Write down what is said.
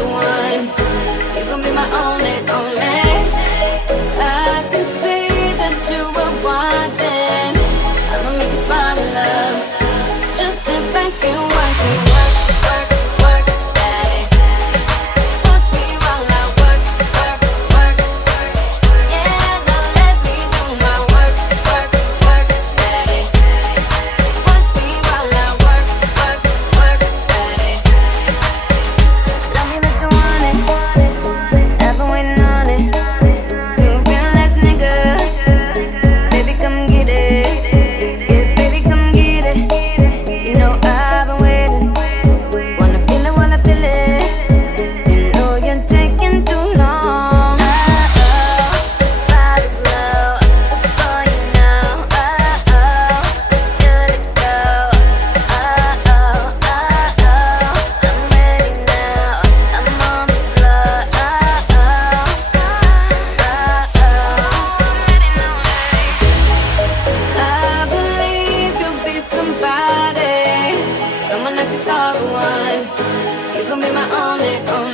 the one. You gon' be my only, only. I can see that you were watching. I'ma make you fall in love. Just sit back and watch me work, work, work, daddy. Watch me while I work, work, work. Yeah, now let me do my work, work, work, daddy. Watch me while I work, work, work, daddy. Tell me that you want it. I've been waiting on it. You a real ass nigga. Baby, come get it. Yeah, baby, come get it. You know I've been waiting. Wanna feel it while I feel it. You know you're taking too long. Body's low before you know. Good to go. I'm ready now. I'm on the floor. I believe you'll be somebody, someone I could call the one. You gon' be my only, only.